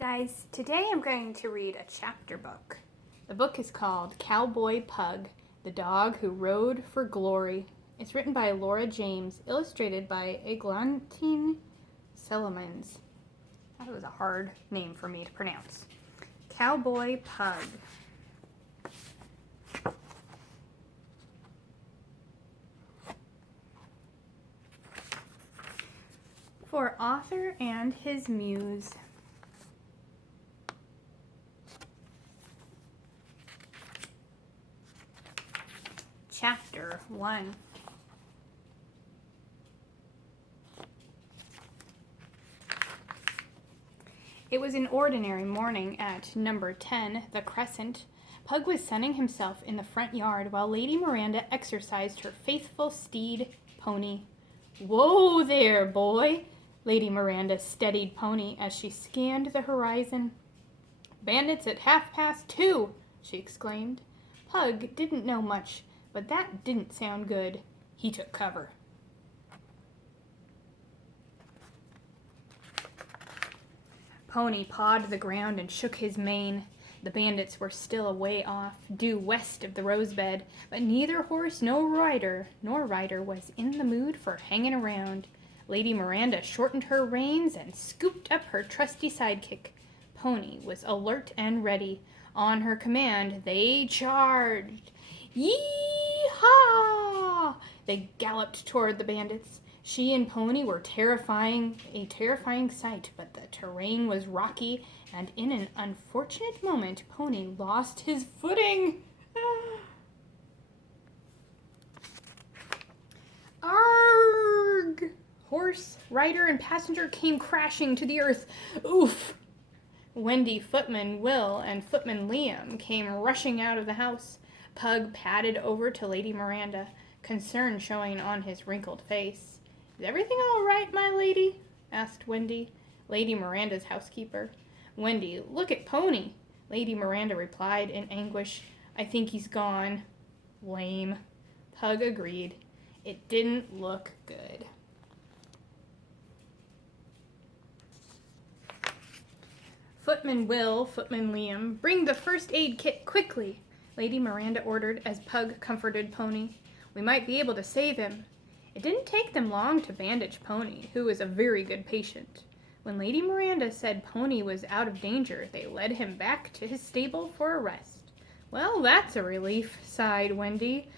guys, today I'm going to read a chapter book. The book is called Cowboy Pug, the Dog Who Rode for Glory. It's written by Laura James, illustrated by Eglantine Selimans. That was a hard name for me to pronounce. Cowboy Pug. For author and his muse. Chapter 1. It was an ordinary morning at number 10, the Crescent. Pug was sunning himself in the front yard while Lady Miranda exercised her faithful steed, Pony. "Whoa there, boy!" Lady Miranda steadied Pony as she scanned the horizon. "Bandits at 2:30, she exclaimed. Pug didn't know much, but that didn't sound good. He took cover. Pony pawed the ground and shook his mane. The bandits were still a way off, due west of the rosebed, but neither horse nor rider was in the mood for hanging around. Lady Miranda shortened her reins and scooped up her trusty sidekick. Pony was alert and ready. On her command, they charged. Yee-haw! They galloped toward the bandits. She and Pony were a terrifying sight, but the terrain was rocky, and in an unfortunate moment, Pony lost his footing. Arg! Horse, rider, and passenger came crashing to the earth. Oof! Wendy, Footman Will, and Footman Liam came rushing out of the house. Pug padded over to Lady Miranda, concern showing on his wrinkled face. "Is everything all right, my lady?" asked Wendy, Lady Miranda's housekeeper. "Wendy, look at Pony," Lady Miranda replied in anguish. "I think he's gone." "Lame," Pug agreed. It didn't look good. "Footman Will, Footman Liam, bring the first aid kit quickly," Lady Miranda ordered as Pug comforted Pony. "We might be able to save him." It didn't take them long to bandage Pony, who was a very good patient. When Lady Miranda said Pony was out of danger, they led him back to his stable for a rest. "Well, that's a relief," sighed Wendy.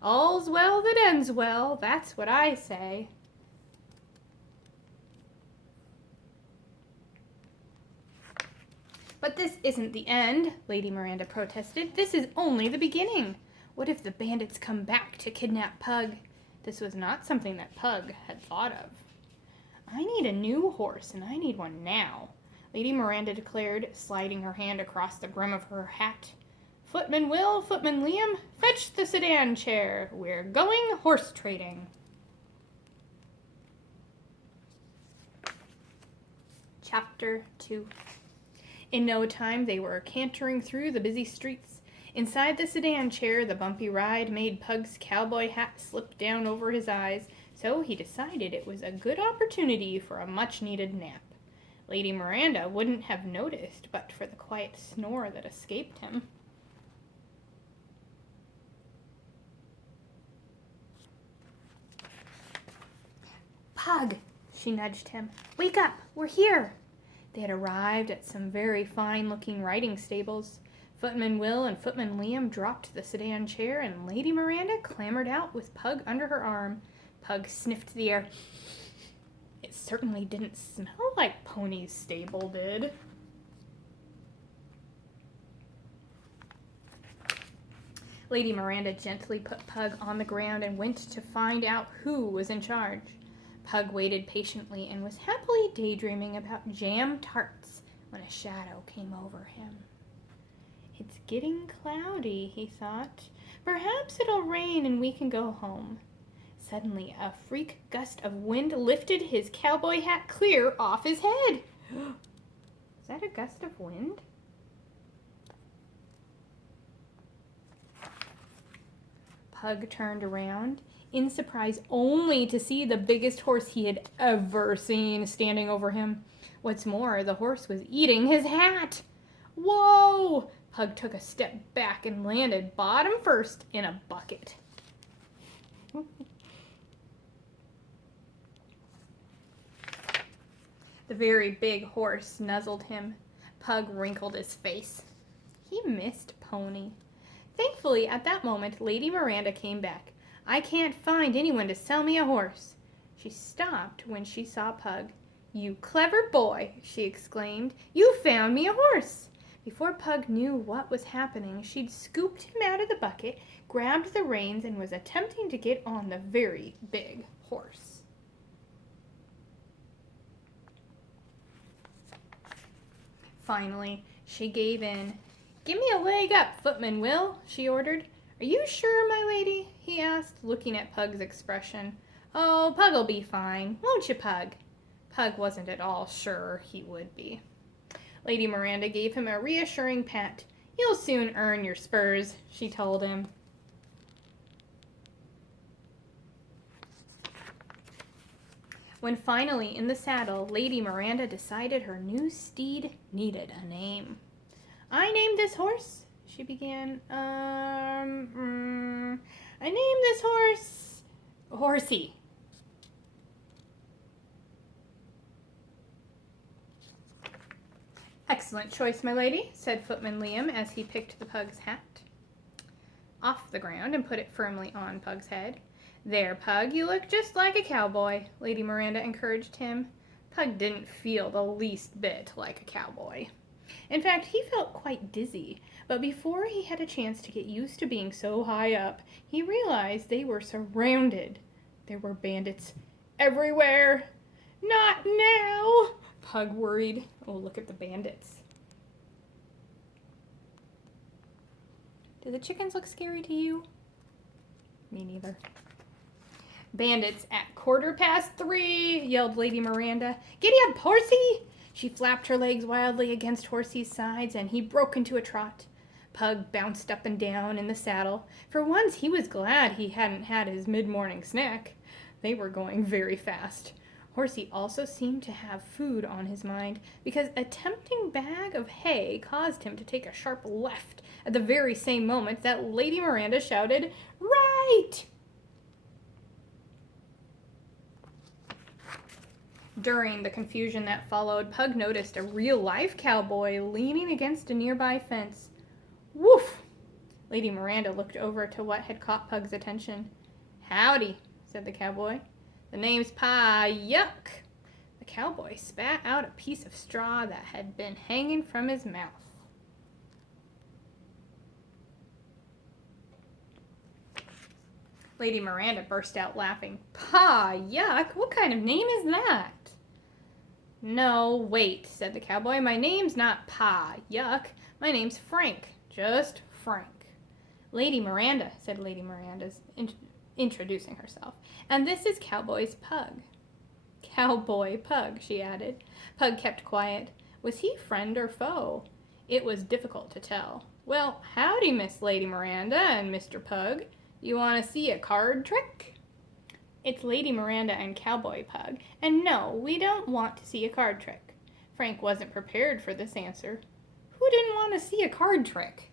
"All's well that ends well, that's what I say." "But this isn't the end," Lady Miranda protested. "This is only the beginning. What if the bandits come back to kidnap Pug?" This was not something that Pug had thought of. "I need a new horse, and I need one now," Lady Miranda declared, sliding her hand across the brim of her hat. "Footman Will, Footman Liam, fetch the sedan chair. We're going horse trading." Chapter 2. In no time, they were cantering through the busy streets. Inside the sedan chair, the bumpy ride made Pug's cowboy hat slip down over his eyes, so he decided it was a good opportunity for a much-needed nap. Lady Miranda wouldn't have noticed but for the quiet snore that escaped him. "Pug," she nudged him. "Wake up! We're here!" They had arrived at some very fine-looking riding stables. Footman Will and Footman Liam dropped the sedan chair, and Lady Miranda clambered out with Pug under her arm. Pug sniffed the air. It certainly didn't smell like Pony's stable did. Lady Miranda gently put Pug on the ground and went to find out who was in charge. Pug waited patiently and was happily daydreaming about jam tarts when a shadow came over him. "It's getting cloudy," he thought. "Perhaps it'll rain and we can go home." Suddenly, a freak gust of wind lifted his cowboy hat clear off his head. Is that a gust of wind? Pug turned around, in surprise only to see the biggest horse he had ever seen standing over him. What's more, the horse was eating his hat. Whoa! Pug took a step back and landed bottom first in a bucket. The very big horse nuzzled him. Pug wrinkled his face. He missed Pony. Thankfully, at that moment, Lady Miranda came back. I can't find anyone to sell me a horse. She stopped when she saw Pug. You clever boy, she exclaimed. You found me a horse. Before Pug knew what was happening, she'd scooped him out of the bucket, grabbed the reins, and was attempting to get on the very big horse. Finally, she gave in. Give me a leg up, Footman Will, she ordered. Are you sure, my lady? He asked, looking at Pug's expression. Oh, Pug'll be fine, won't you, Pug? Pug wasn't at all sure he would be. Lady Miranda gave him a reassuring pat. You'll soon earn your spurs, she told him. When finally in the saddle, Lady Miranda decided her new steed needed a name. I named this horse, she began. I named this horse Horsey. Excellent choice, my lady, said Footman Liam as he picked the pug's hat off the ground and put it firmly on Pug's head. There, Pug, you look just like a cowboy, Lady Miranda encouraged him. Pug didn't feel the least bit like a cowboy. In fact, he felt quite dizzy, but before he had a chance to get used to being so high up, he realized they were surrounded. There were bandits everywhere. Not now, Pug worried. Oh, look at the bandits. Do the chickens look scary to you? Me neither. Bandits at 3:15, yelled Lady Miranda. Giddy up, Horsey! She flapped her legs wildly against Horsey's sides, and he broke into a trot. Pug bounced up and down in the saddle. For once, he was glad he hadn't had his mid-morning snack. They were going very fast. Horsey also seemed to have food on his mind, because a tempting bag of hay caused him to take a sharp left at the very same moment that Lady Miranda shouted, Right! During the confusion that followed, Pug noticed a real-life cowboy leaning against a nearby fence. Woof! Lady Miranda looked over to what had caught Pug's attention. Howdy, said the cowboy. The name's Yuck. The cowboy spat out a piece of straw that had been hanging from his mouth. Lady Miranda burst out laughing. Yuck? What kind of name is that? No, wait, said the cowboy. My name's not Yuck. My name's Frank. Just Frank. Lady Miranda, said Lady Miranda's introducing herself. And this is Cowboy's Pug. Cowboy Pug, she added. Pug kept quiet. Was he friend or foe? It was difficult to tell. Well, howdy, Miss Lady Miranda and Mr. Pug. You want to see a card trick? It's Lady Miranda and Cowboy Pug, and no, we don't want to see a card trick. Frank wasn't prepared for this answer. Who didn't want to see a card trick?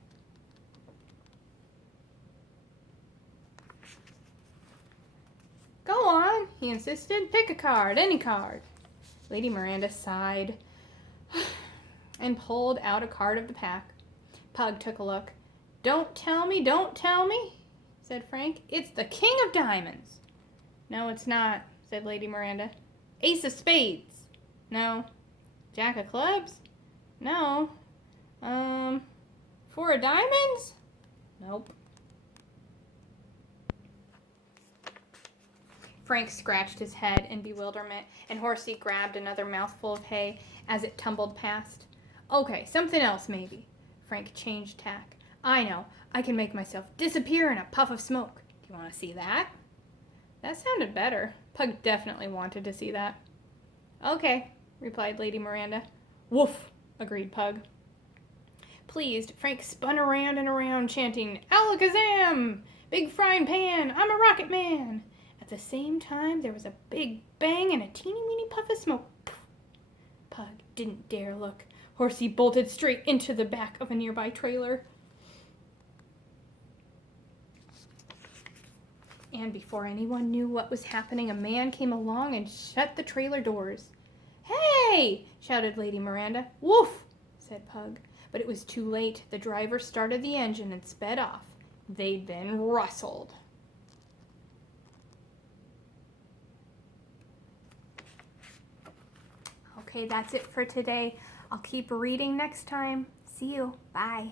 Go on, he insisted. Pick a card, any card. Lady Miranda sighed and pulled out a card of the pack. Pug took a look. Don't tell me, said Frank. It's the King of Diamonds. No, it's not, said Lady Miranda. Ace of Spades. No. Jack of Clubs. No. 4 of Diamonds. Nope. Frank scratched his head in bewilderment, and Horsey grabbed another mouthful of hay as it tumbled past. Okay, something else maybe. Frank changed tack. I know. I can make myself disappear in a puff of smoke. Do you want to see that? That sounded better. Pug definitely wanted to see that. Okay, replied Lady Miranda. Woof, agreed Pug. Pleased, Frank spun around and around, chanting, Alakazam! Big frying pan! I'm a rocket man! At the same time, there was a big bang and a teeny-weeny puff of smoke. Pug didn't dare look. Horsey bolted straight into the back of a nearby trailer. And before anyone knew what was happening, a man came along and shut the trailer doors. "Hey!" shouted Lady Miranda. "Woof!" said Pug. But it was too late. The driver started the engine and sped off. They'd been rustled. Okay, that's it for today. I'll keep reading next time. See you. Bye.